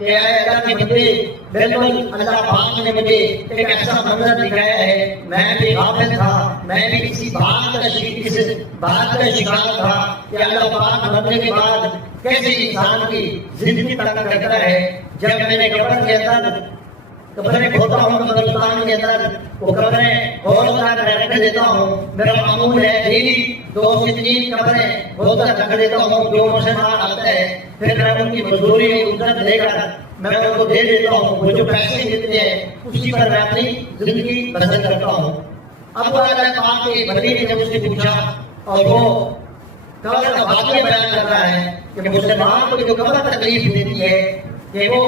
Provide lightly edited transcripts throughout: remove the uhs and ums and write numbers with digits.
کہ اے اللہ کے بندے، بالکل اللہ پاک نے مجھے ایک ایسا منظر دکھایا ہے، میں بھی غافل تھا، میں بھی کسی بات کا شکار تھا کہ اللہ پاک مرنے کے بعد کیسے انسان کی زندگی تک کرتا ہے۔ جب میں نے قبریں کھوتا ہوں قبرستان کے اندر، وہ قبریں کھول کر میں رکھ دیتا ہوں، میرا معمول ہے ڈیلی 2 سے 3 قبریں کھول کر رکھ دیتا ہوں۔ جو مسلمان آتا ہے پھر میں ان کی مزدوری اجرت لے کر میں ان کو دے دیتا ہوں، وہ جو پیسے دیتے ہیں اسی پر میں اپنی زندگی بسر کرتا ہوں۔ اب اللہ پاک کے بندے نے جب اس سے پوچھا، اور وہ قبر کا واقعہ بیان کر رہا ہے کہ مسلمان کو جو قبر تکلیف دیتی ہے کہ وہ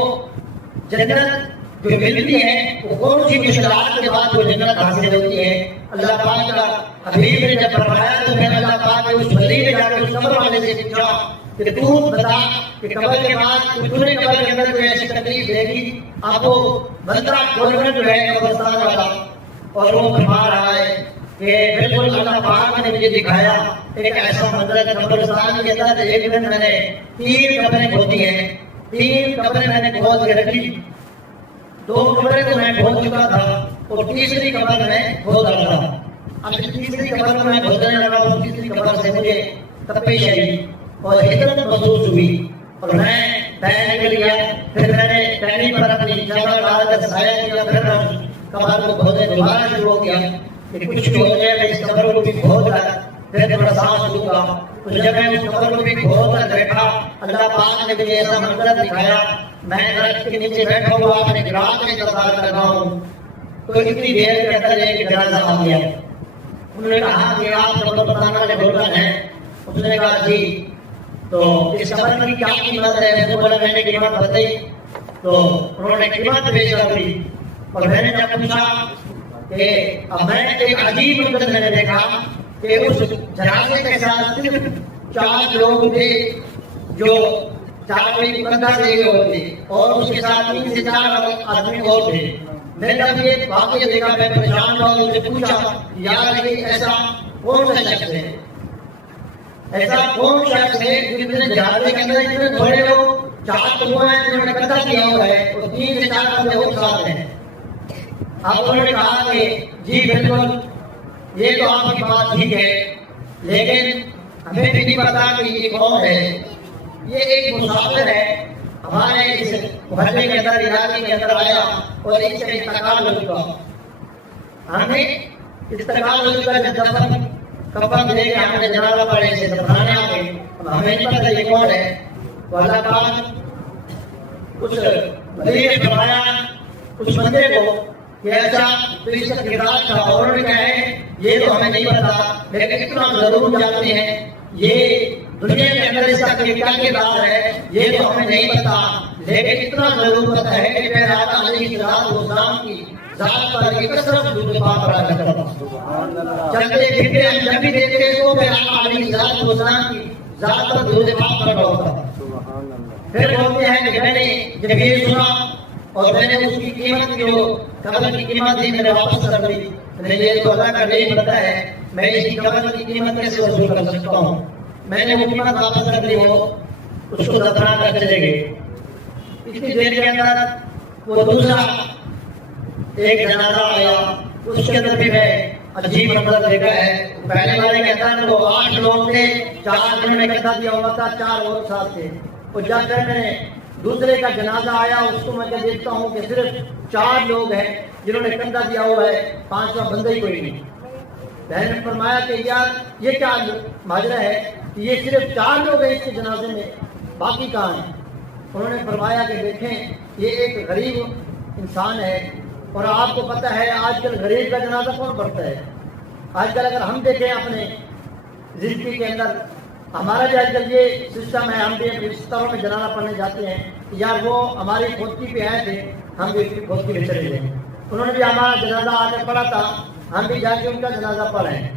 جنت جو ملتی ہے وہ کون سی مشکلات کے بعد وہ جنت حاصل ہوتی ہے۔ اللہ پاک کا حبیب نے جب فرمایا تو پھر اللہ پاک نے اس بندے نے جا کے اس قبر والے سے پوچھا کہ تو بتا کہ قبر کے بعد تجھے قبر کے اندر کوئی ایسی تکلیف دے گی؟ اب وہ بندہ کھولنا جو ہے قبرستان والا، اور وہ فرما رہا ہے کہ بالکل اللہ پاک نے مجھے دکھایا ایک ایسا منظر قبرستان کے اندر۔ ایک دن میں نے 3 قبریں کھودی ہیں، 3 قبریں میں نے کھود کے رکھی، 2 قبریں تو میں کھود چکا تھا اور تیسری قبر میں کھود رہا تھا۔ اب تیسری قبر میں کھودنے لگا، اور تیسری قبر سے مجھے تپش آئی اور حدت محسوس ہوئی، اور میں پیر نکل گیا۔ پھر میں نے ٹہنی پر اپنی جگہ ڈال کر سایہ کیا، پھر میں قبر کو کھودنے دوبارہ شروع ہو گیا کہ کچھ بھی ہو جائے میں اس قبر کو بھی کھود کر پھر تھوڑا سانس لوں گا۔ تو جب میں اس قبر کو بھی کھود کر بیٹھا، اللہ پاک نے مجھے ایسا منظر دکھایا، میں درخت کے نیچے بیٹھا ہوا اپنے گراج میں انتظار کر رہا ہوں، تو اتنی دیر کے اندر ایک جنازہ آ گیا۔ انہوں نے کہا کہ آپ قبر بتانے والے بولنا ہے؟ اس نے کہا جی۔ تو اس قبر کی کیا قیمت ہے؟ اس نے بولا میں نے قیمت بتائی، تو انہوں نے قیمت پیش کر دی۔ اور میں نے جب پوچھا کہ اب میں ایک عجیب منظر میں نے دیکھا کہ اس جنازے کے ساتھ صرف 4 لوگ تھے جو 4 کوئی کندھا دے ہوئے ہوتے، اور اس کے ساتھ 3 سے 4 آدمی اور تھے۔ میں نے جب یہ واقعہ دیکھا میں پریشان ہوا، ان سے پوچھا یار یہ ایسا کون سا شخص ہے، ایسا کون شخص ہے جس نے جنازے کے اندر اتنے تھوڑے لوگ 4 تو وہ ہیں جنہوں نے کندھا دیا ہوا ہے اور 3 سے 4 بندے اور ساتھ ہیں۔ اب انہوں نے کہا کہ جی بالکل یہ تو آپ کی بات ٹھیک ہے، لیکن ہمیں بھی نہیں پتا کہ یہ کون ہے۔ یہ ایک مسافر ہے، ہمارے اس محلے کے اندر علاقے کے اندر آیا اور اس سے انتقال ہو چکا۔ ہم نے انتقال ہو چکا، جب دفن کفن لے کے ہم نے جنازہ پڑھے سے دفنانے آ گئے، ہمیں نہیں پتا یہ کون ہے۔ تو اللہ پاک اس ولی نے فرمایا اس بندے کو کہ ایسا تو اس کا کردار تھا، اور انہوں نے کہا ہے یہ تو ہمیں نہیں پتا، لیکن اتنا ضرور جانتے ہیں یہ دنیا کے اندر اس کا کیا کردار ہے یہ تو ہمیں نہیں پتا، لیکن اتنا ضرور پتا ہے کہ پھر آپ علیہ السلام کی ذات پر ایک کثرت درود پاک پڑھا کرتا تھا۔ چلتے پھرتے ہم جب بھی دیکھتے تو پھر آپ علیہ السلام کی ذات پر درود پاک پڑھا ہوتا تھا۔ پھر بولتے ہیں کہ میں نے جب یہ سنا اور میں نے اس کی قیمت جو قبر کی قیمت تھی میں نے واپس کر دی، میں نے یہ تو اللہ کا نہیں پتا ہے میں اس کی قبر کی قیمت کیسے وصول کر سکتا ہوں۔ میں نے وہ قیمت واپس کر دی، وہ اس کو دفنا کر چلے گئے۔ اتنی دیر کے اندر وہ دوسرا ایک جنازہ آیا، اس کے اندر بھی میں عجیب منظر دیکھا ہے۔ پہلے والے کے اندر وہ 8 لوگ تھے، 4 جنہوں نے کندھا دیا ہوا تھا، 4 اور ساتھ تھے۔ اور جب میں نے دوسرے کا جنازہ آیا اس کو میں دیکھتا ہوں کہ صرف 4 لوگ ہیں جنہوں نے کندھا دیا ہوا ہے، 5واں بندہ ہی کوئی نہیں۔ بہن نے فرمایا کہ یار یہ کیا ماجرا ہے، یہ صرف 4 لوگ ہیں اس کے جنازے میں، باقی کہاں ہیں؟ انہوں نے فرمایا کہ دیکھیں یہ ایک غریب انسان ہے، اور آپ کو پتہ ہے آج کل غریب کا جنازہ کون پڑھتا ہے؟ آج کل اگر ہم دیکھیں اپنے زندگی کے اندر ہمارا بھی آج کل یہ سسٹم ہے، ہم بھی اپنے رشتوں میں جنازہ پڑھنے جاتے ہیں، یار وہ ہماری کھوتی پہ آئے تھے ہم بھی اس کی کھوتی پہ چلے گئے، انہوں نے بھی ہمارا جنازہ آ کے پڑھا تھا ہم بھی جا کے ان کا جنازہ پڑھیں۔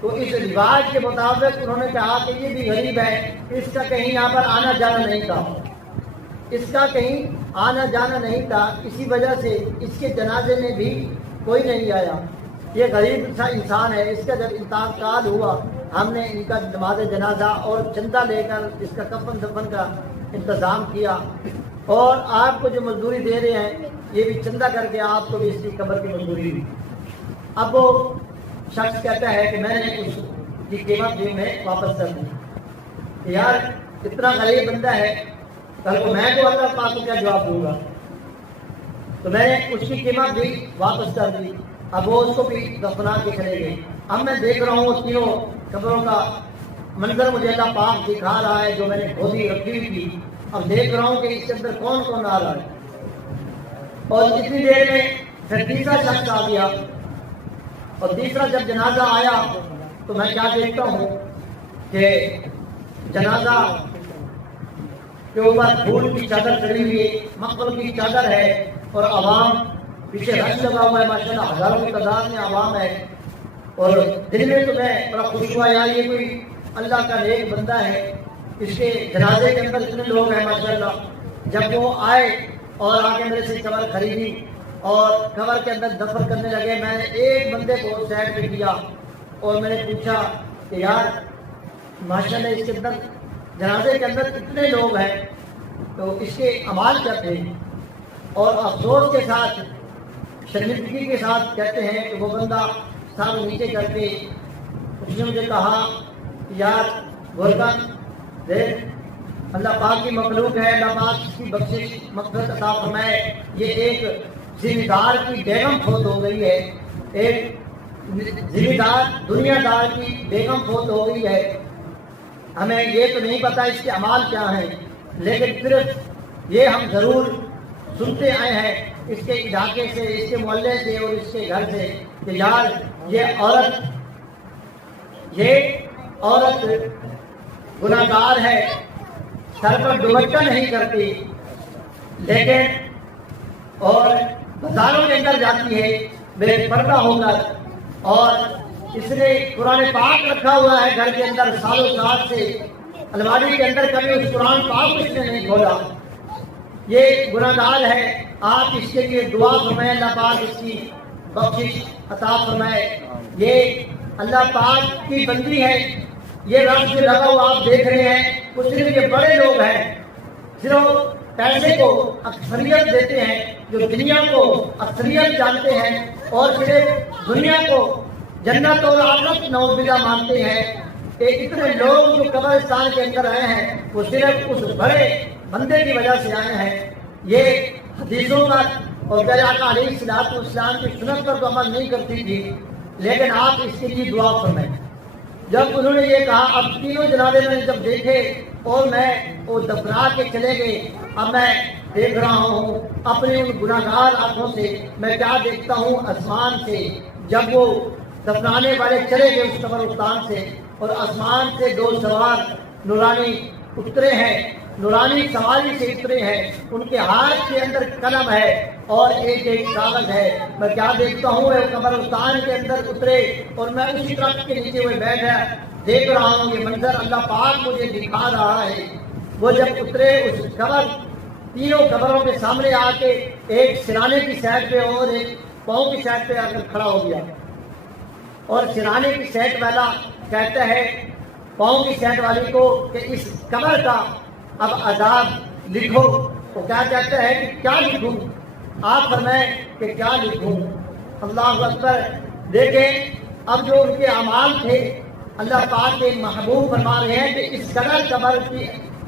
تو اس رواج کے مطابق انہوں نے کہا کہ یہ بھی غریب ہے، اس کا کہیں یہاں پر آنا جانا نہیں تھا، اس کا کہیں آنا جانا نہیں تھا، اسی وجہ سے اس کے جنازے میں بھی کوئی نہیں آیا۔ یہ غریب سا انسان ہے، اس کا جب انتقال ہوا ہم نے ان کا نماز جنازہ اور چندہ لے کر اس کا کفن دفن کا انتظام کیا۔ اور آپ کو جو مزدوری دے رہے ہیں یہ بھی چندہ کر کے آپ کو بھی اس کی قبر کی مزدوری دی۔ اب وہ شخص کہتا ہے کہ میں نے اس کی قیمت بھی میں واپس کر دی۔ یار اتنا غریب بندہ ہے، کل کو میں تو اللہ پاک کو کیا جواب دوں گا؟ تو میں نے اس کی قیمت بھی واپس کر دی۔ اب وہ اس کو بھی دفنا کے چلے گئے۔ اب میں دیکھ رہا ہوں تینوں قبروں کا منظر مجھے اللہ پاک دکھا رہا ہے جو میں نے کھودی رکھی ہوئی تھی۔ اب دیکھ رہا ہوں کہ اس کے اندر کون کون آ رہا ہے، اور اتنی دیر میں پھر تیسرا شخص آ گیا، اور تیسرا جب جنازہ آیا تو میں کیا دیکھتا ہوں کہ جنازہ کے اوپر پھول کی چادر چڑھی ہوئی ہے، مقبل کی چادر ہے، اور عوام پیچھے رش لگا ہوا ہے، ماشاءاللہ ہزاروں کی تعداد میں عوام ہے۔ اور دل میں تو میں بڑا خوش ہوا، یار یہ کوئی اللہ کا نیک بندہ ہے، اس کے جنازے کے اندر اتنے لوگ ہیں ماشاءاللہ۔ جب وہ آئے اور آ کے میرے سے قبر خریدی اور قبر کے اندر دفن کرنے لگے، میں نے ایک بندے کو سائڈ پہ کیا اور میں نے پوچھا کہ یار ماشاءاللہ اس کے اندر جنازے کے اندر اتنے لوگ ہیں تو اس کے اعمال کیا تھے؟ اور افسوس کے ساتھ شرمندگی کے ساتھ کہتے ہیں کہ وہ بندہ سر نیچے کر کے اس نے مجھے کہا یار گولکن دیکھ اللہ پاک کی مخلوق ہے، اللہ پاک اس کی بخشش مغفرت عطا فرمائے، یہ ایک ذمہ دار کی بیگم فوت ہو گئی ہے، ایک ذمہ دار دنیا دار کی بیگم فوت ہو گئی ہے، ہمیں یہ تو نہیں پتا اس کے اعمال کیا ہیں، لیکن صرف یہ ہم ضرور سنتے آئے ہیں اس کے علاقے سے، اس کے محلے سے اور اس کے گھر سے کہ یار یہ عورت گناہ گار ہے، سر پر دوپٹہ نہیں کرتی، لیکن اور بازاروں کے اندر جاتی ہے بے پردہ ہو کر، اور اس نے قرآن پاک رکھا ہوا ہے گھر کے اندر سالوں سال سے، الماری کے اندر کبھی اس قرآن پاک کو اس نے نہیں کھولا، یہ گناہ گار ہے، آپ اس کے لیے دعا فرمائیں اللہ پاک اس کی بخشش عطا فرمائے۔ یہ اللہ پاک کی بندی ہے، یہ رب سے لگا ہوا آپ دیکھ رہے ہیں، وہ صرف یہ بڑے لوگ ہیں، صرف پیسے کو اکثریت دیتے ہیں، جو دنیا کو اکثریت جانتے ہیں اور صرف دنیا کو جنت اور آخرت نعوذ باللہ مانتے ہیں۔ اتنے لوگ جو قبرستان کے اندر آئے ہیں وہ صرف اس بڑے بندے کی وجہ سے آئے ہیں۔ یہ حدیثوں پر اور پیارے آقا علیہ الصلوۃ والسلام کی سنت پر تو عمل نہیں کرتی تھی، لیکن آپ اس کے لیے دعا فرمائیں۔ جب انہوں نے یہ کہا، اب تینوں جنازے میں جب دیکھے اور میں وہ دفنا کے چلے گئے، اب میں دیکھ رہا ہوں اپنے ان گناہگار آنکھوں سے، میں کیا دیکھتا ہوں آسمان سے، جب وہ دفنانے والے چلے گئے اس قبرستان سے، اور آسمان سے دو سوار نورانی اترے ہیں، نورانی سواری سے اترے ہیں، ان کے ہاتھ کے اندر قلم ہے اور ایک ایک کاغذ ہے۔ میں کیا دیکھتا ہوں وہ قبرستان کے اندر اترے اور میں اسی درخت کے نیچے ہوئے بیٹھا دیکھ رہا ہوں، یہ منظر اللہ پاک مجھے دکھا رہا ہے۔ وہ جب اترے اس قبر، تینوں قبروں کے سامنے آ کے ایک سرانے کی سائڈ پہ اور ایک پاؤں کی سائڈ پہ آ کر کھڑا ہو گیا، اور سرانے کی سائڈ والا کہتا ہے پاؤں کی سائڈ والی کو کہ اس قبر کا اب عذاب لکھو۔ وہ کیا کہتا ہے کہ کیا لکھوں؟ آپ فرمائیں کہ کیا لکھوں؟ اللہ اکبر۔ دیکھیں اب جو ان کے اعمال تھے، اللہ پاک کے محبوب فرما رہے ہیں کہ اس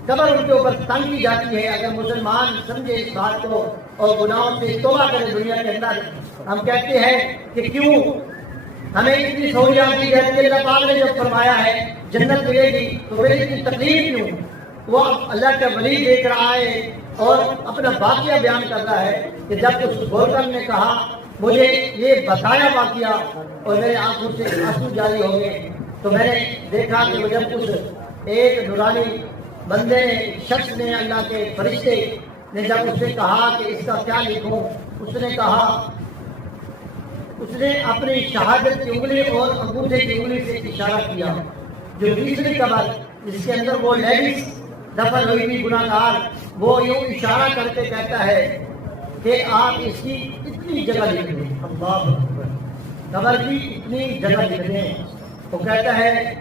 قبر ان کے اوپر تنگ کی جاتی ہے۔ اگر مسلمان سمجھے اس بات کو اور گناہوں سے توبہ کرے دنیا کے اندر، ہم کہتے ہیں کہ کیوں ہمیں اتنی سہولیات دی جاتی ہے، اللہ پاک نے جب فرمایا ہے جنت ملے گی تو پھر اتنی تکلیف کیوں؟ وہ اللہ کا ولی دیکھ رہا ہے اور اپنا واقعہ بیان کر رہا ہے کہ جب اس گولکن نے کہا مجھے یہ بتایا واقعہ اور میرے آنکھوں سے آنسو جاری ہو گئے، تو میں نے دیکھا کہ وہ جب اس ایک نورانی بندے نے، شخص نے، اللہ کے فرشتے نے جب اس سے کہا کہ اس کا کیا لکھوں، اس نے کہا، اس نے اپنی شہادت کی انگلی اور انگوٹھے کی انگلی سے اشارہ کیا۔ جو تیسری قبر جس کے اندر وہ لیڈیز دفن ہوئی تھی گناہ گار، وہ یوں اشارہ کر کے کہتا ہے کہ آپ اس کی اتنی جگہ لکھ دیں، اللہ اکبر، قبر کی اتنی جگہ لکھ دیں۔ وہ کہتا ہے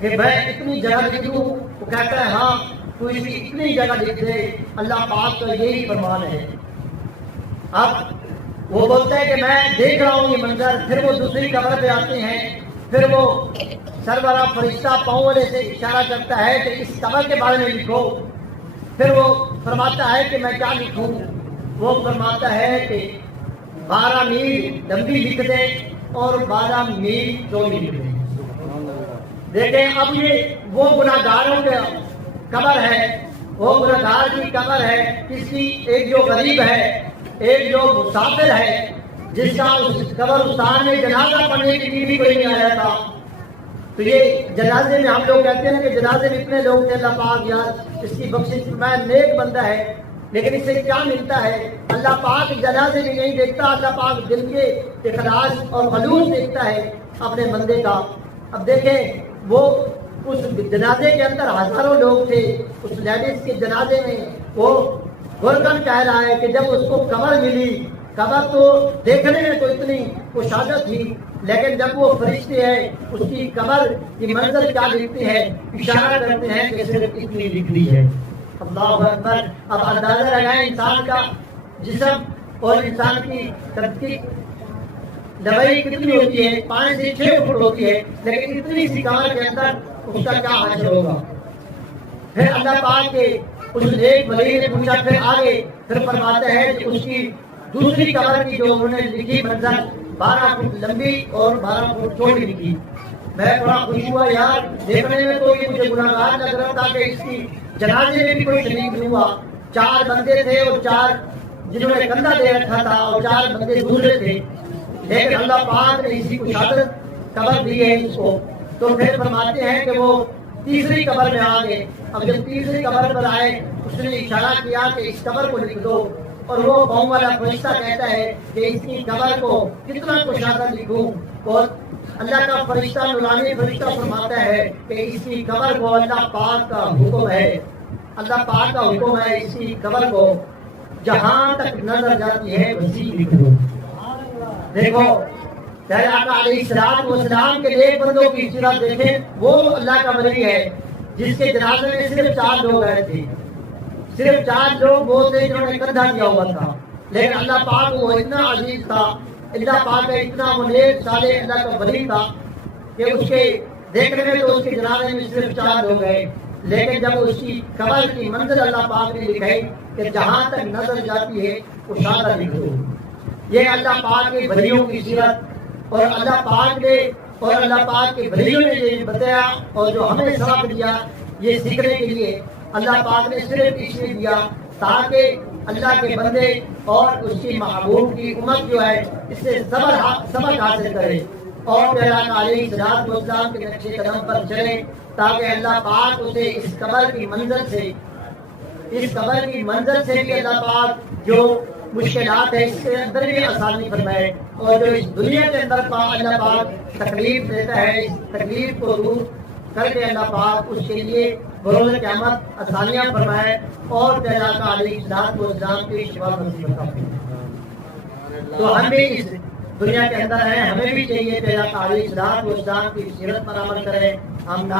کہ میں اتنی جگہ لکھ دوں؟ وہ کہتا ہے ہاں، تو اس کی اتنی جگہ لکھ دے. اللہ پاک کا یہی فرمان ہے. اب وہ بولتا ہے کہ میں دیکھ رہا ہوں یہ منظر. پھر وہ دوسری قبر پہ آتے ہیں. پھر وہ سربراہ فرشتہ پاؤں والے سے اشارہ کرتا ہے کہ اس قبر کے بارے میں لکھو. پھر وہ فرماتا ہے کہ میں کیا لکھوں. وہ فرماتا ہے کہ 12 میل لمبی لکھ دیں اور 12 میل چوڑی لکھ دیں. دیکھیں اب یہ وہ گناہگاروں کے قبر ہے, وہ گناہگار کی قبر ہے. کسی ایک جو غریب ہے, ایک جو مسافر ہے, جس کا اس قبرستان میں جنازہ پڑھنے کے لیے بھی کوئی نہیں آیا تھا. تو یہ جنازے میں ہم لوگ کہتے ہیں کہ جنازے میں اتنے لوگ تھے, اللہ پاک یار اس کی بخشش میں نیک بندہ ہے, لیکن اس سے کیا ملتا ہے؟ اللہ پاک جنازے میں نہیں دیکھتا, اللہ پاک دل کے اخلاص اور خلوص دیکھتا ہے اپنے بندے کا. اب دیکھیں وہ اس جنازے کے اندر ہزاروں لوگ تھے. اس لیڈیز کے جنازے میں وہ غرقن کہہ رہا ہے کہ جب اس کو قبر ملی, قبر تو دیکھنے میں تو اتنی کشادہ تھی, لیکن جب وہ فرشتے ہیں اس کی قبر کی منظر کیا لکھتے ہیں, اشارہ کرتے ہیں کہ صرف اتنی لکھ دی ہے. اللہ اکبر. اب اندازہ لگائیں انسان کا جسم اور انسان کی تدقیق لمبائی کتنی ہوتی ہے, 5 سے 6 فٹ ہوتی ہے, لیکن اتنی سی قبر کے اندر اس کا کیا حشر ہوگا. پھر اللہ پاک کے اس نیک ولی نے پوچھا پھر آگے, پھر فرماتا ہے کہ اس کی دوسری قبر کی جو انہوں نے لکھی منظر 12 فٹ لمبی اور 12 فٹ چوڑی لکھی. میں بڑا خوش ہوا یار دیکھنے میں, تو یہ مجھے گناہگار لگ رہا تھا کہ اس کی جنازے میں بھی کوئی شریک نہیں ہوا. 4 بندے تھے اور 4 جنہوں نے کندھا دے رکھا تھا اور 4 بندے دوسرے تھے, لیکن اللہ پاک نے اسی کو شہادت قبر دی ہے اس کو. تو پھر فرماتے ہیں کہ وہ تیسری قبر میں آ گئے. اب جب تیسری قبر پر آئے اس نے اشارہ کیا کہ اس قبر کو لکھ دو, اور وہ پاؤں والا فرشتہ کہتا ہے کہ اس کی قبر کو کتنا کشادہ لکھوں. اور اللہ کا فرشتہ نورانی فرشتہ فرماتا ہے کہ اس کی قبر کو اللہ پاک کا حکم ہے, اللہ پاک کا حکم ہے اس کی قبر کو جہاں تک نظر جاتی ہے وسیع لکھ دو. دیکھو پیارے آقا علیہ الصلوۃ والسلام کے نیک بندوں کی سیرت دیکھیں. وہ اللہ کا ولی ہے جس کے جنازے میں صرف 4 لوگ آئے تھے. صرف 4 لوگ وہ تھے جنہوں نے کندھا کیا ہوا تھا, لیکن اللہ پاک وہ اتنا عزیز تھا, اللہ پاک کا اتنا وہ نیک صالح اللہ کا ولی تھا کہ اس کے دیکھنے میں تو اس کے جنازے میں صرف 4 لوگ گئے, لیکن جب اس کی قبر کی منزل اللہ پاک نے لکھائی کہ جہاں تک نظر جاتی ہے کشادہ لکھ دو. یہ اللہ پاک کے ولیوں کی سیرت, اور اللہ پاک نے اور اللہ پاک کے ولیوں نے یہ بتایا اور جو ہمیں سبق دیا یہ سیکھنے کے لیے. اللہ پاک نے صرف اس لیے دیا تاکہ اللہ کے بندے اور اس کی محبوب کی امت جو ہے اس سے سبق حاصل کرے اور پیارا علیہ الصلوۃ والسلام کے نقش قدم پر چلے, تاکہ اللہ پاک اسے اس قبر کی منزل سے بھی اللہ پاک جو مشکلات ہے اس کے اندر بھی آسانی فرمائے, اور جو اس دنیا کے اندر اللہ پاک تکلیف دیتا ہے اس تکلیف کو دور کر کے اللہ پاک اس کے لیے بروز قیامت آسانیاں فرمائے اور پیارا علیہ الصلوۃ والسلام کی شفا نصیب فرمائے. تو ہم بھی اس دنیا کے اندر ہیں, ہمیں بھی چاہیے پیارا علیہ الصلوۃ والسلام کی سیرت پر عمل کریں. ہم